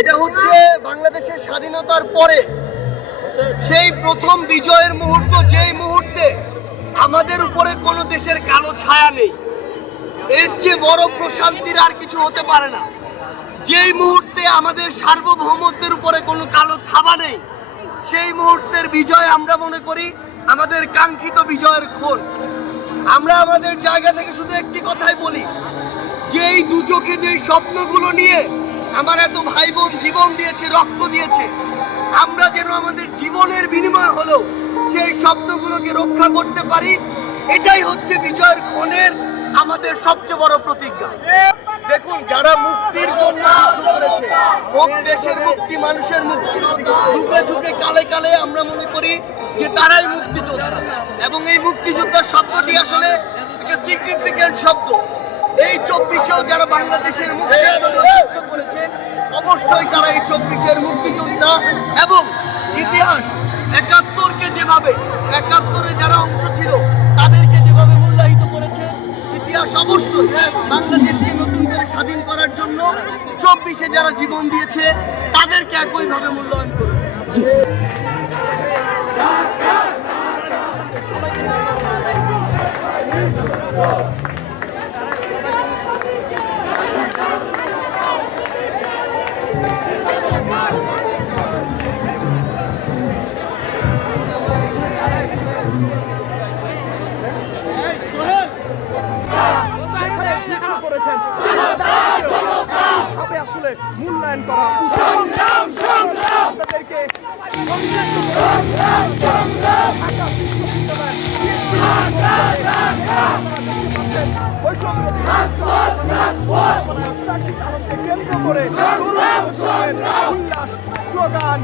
এটা হচ্ছে বাংলাদেশের স্বাধীনতার পরে সেই প্রথম বিজয়ের মুহূর্ত, যেই মুহূর্তে আমাদের উপরে কোনো দেশের কালো ছায়া নেই। এর চেয়ে বড় প্রশান্তির আর কিছু হতে পারে না। যেই মুহূর্তে আমাদের সার্বভৌমত্বের উপরে কোনো কালো থাবা নেই, সেই মুহূর্তের বিজয় আমরা মনে করি আমাদের কাঙ্ক্ষিত বিজয়ের ক্ষণ। আমরা আমাদের জায়গা থেকে শুধু একটি কথাই বলি, যেই দু চোখে যেই স্বপ্নগুলো নিয়ে আমার এত ভাই বোন জীবন দিয়েছে, রক্ত দিয়েছে, আমরা যেন আমাদের জীবনের বিনিময় হলেও সেই স্বপ্নগুলোকে রক্ষা করতে পারি। এটাই হচ্ছে বিজয়ের ক্ষণের আমাদের সবচেয়ে বড় প্রতিজ্ঞা। দেখুন, যারা মুক্তির জন্য যুদ্ধ করেছে, হোক দেশের মুক্তি, মানুষের মুক্তি, যুগে যুগে কালে কালে আমরা মনে করি যে তারাই মুক্তিযোদ্ধা। এবং এই মুক্তিযোদ্ধার শব্দটি আসলে একটা সিগনিফিক্যান্ট শব্দ। এই 24-এও যারা বাংলাদেশের মুক্তির জন্য যুদ্ধ করেছে, অবশ্যই তারা এই 24-এর মুক্তিযোদ্ধা। এবং ইতিহাস 71-কে যেভাবে, 71-এ যারা অংশ ছিল তাদেরকে যেভাবে মূল্যায়িত করেছে, ইতিহাস অবশ্যই বাংলাদেশকে নতুন করে স্বাধীন করার জন্য 24-এ যারা জীবন দিয়েছে তাদেরকে একইভাবে মূল্যায়ন করবে। মূল্যায়ন করা সংগ্রাম সংগ্রাম আপনাদেরকে কেন্দ্র করে উল্লাস স্লোগান